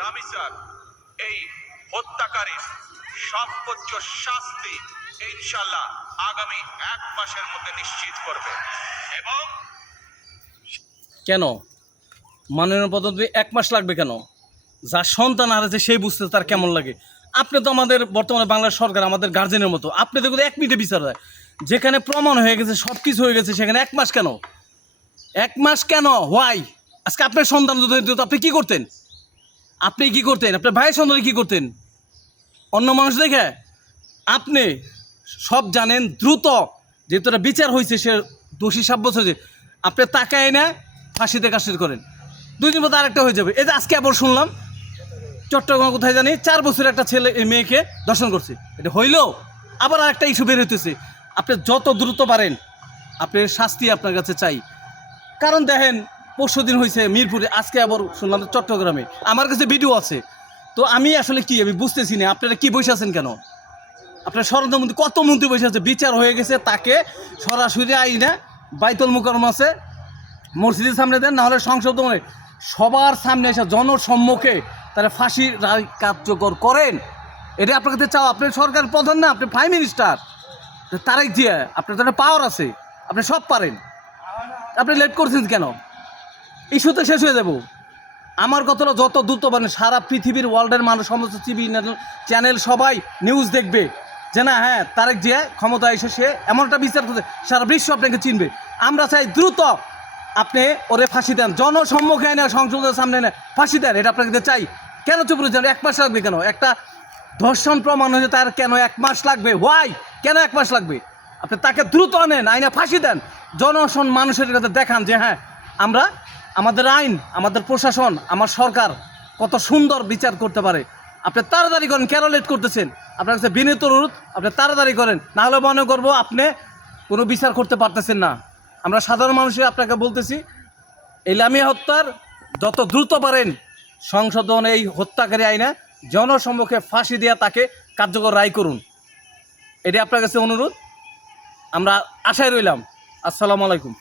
রামিসার এই হত্যাকারীর সর্বোচ্চ শাস্তি ইনশাআল্লাহ আগামী 1 মাসের মধ্যে নিশ্চিত করবে। এবং কেন মাননীয় প্রধানমন্ত্রী 1 মাস লাগবে কেন? যার সন্তান হারাচ্ছে সেই বুঝতে তার কেমন লাগে। আপনি তো আমাদের বর্তমানে বাংলার সরকার, আমাদের গার্জেনের মতো, আপনি দেখুন 1 মিনিটে বিচার হয়। যেখানে প্রমাণ হয়ে গেছে, সব কিছু হয়ে গেছে, সেখানে 1 মাস কেন? 1 মাস কেন? হোয়াই? আজকে আপনার সন্তান যদি হতো আপনি কী করতেন? আপনি কী করতেন? আপনার ভাইয়ের সন্তানে কী করতেন? অন্য মানুষ দেখে? আপনি সব জানেন, দ্রুত যেহেতু একটা বিচার হয়েছে, সে দোষী সাব্যস্ত হয়েছে, আপনি তাকায় না ফাঁসিতে কাশির করেন, 2 দিন মতো আরেকটা হয়ে যাবে। এই যে আজকে আবার শুনলাম চট্টগ্রাম কোথায় জানি 4 বছরের একটা ছেলে মেয়েকে দর্শন করছে, এটা হইলেও আবার আরেকটা ইস্যু বের হইতেছে। আপনি যত দ্রুত পারেন আপনার শাস্তি আপনার কাছে চাই। কারণ দেখেন, পরশু দিন হয়েছে মিরপুরে, আজকে আবার শুনলাম চট্টগ্রামে। আমার কাছে ভিডিও আছে। তো আমি আসলে কি আমি বুঝতেছি না আপনারা কি বসে আছেন কেন? আপনার স্বরাষ্ট্রমন্ত্রী কত মন্ত্রী বসে আছে, বিচার হয়ে গেছে, তাকে সরাসরি আইনা বাইতুল মুকাররম আছে মসজিদের সামনে দেন, নাহলে সংসদ ভবনে সবার সামনে এসে জনসম্মুখে তারা ফাঁসির রায় কার্যকর করেন। এটা আপনার কাছে চাও। আপনি সরকার প্রধান না, আপনি প্রাইম মিনিস্টার তারেক জিয়া, আপনার তো পাওয়ার আছে, আপনি সব পারেন। আপনি লেট করছেন কেন? ইস্যুতে শেষ হয়ে যাব। আমার কথাটা যত দ্রুত পারেন, সারা পৃথিবীর ওয়ার্ল্ডের মানুষ, সমস্ত টিভি চ্যানেল সবাই নিউজ দেখবে যে না, হ্যাঁ, তারেক জিয়া ক্ষমতা এসে সে এমন একটা বিচার করছে, সারা বিশ্ব আপনাকে চিনবে। আমরা চাই দ্রুত আপনি ওরে ফাঁসি দেন, জনসম্মুখে এনে সংসদের সামনে এনে ফাঁসি দেন। এটা আপনাকে চাই। কেন চুপ রয়েছেন? 1 মাস লাগবে কেন? একটা ধর্ষণ প্রমাণ হয়েছে, তার কেন 1 মাস লাগবে? হোয়াই? কেন 1 মাস লাগবে? আপনি তাকে দ্রুত আনেন, আইনে ফাঁসি দেন, জনসন মানুষের কাছে দেখান যে হ্যাঁ, আমরা, আমাদের আইন, আমাদের প্রশাসন, আমার সরকার কত সুন্দর বিচার করতে পারে। আপনি তাড়াতাড়ি করেন, কেন লেট করতেছেন? আপনার কাছে বিনীত অনুরোধ, আপনি তাড়াতাড়ি করেন, নাহলে মনে করবো আপনি কোনো বিচার করতে পারতেছেন না। আমরা সাধারণ মানুষই আপনাকে বলতেছি, এই লামিয়া হত্যার যত দ্রুত পারেন সংশোধন, এই হত্যাকারী আইনে জনসম্মুখে ফাঁসি দিয়ে তাকে কার্যকর রায় করুন। এটি আপনার কাছে অনুরোধ। আমরা আশায় রইলাম। আসসালামু আলাইকুম।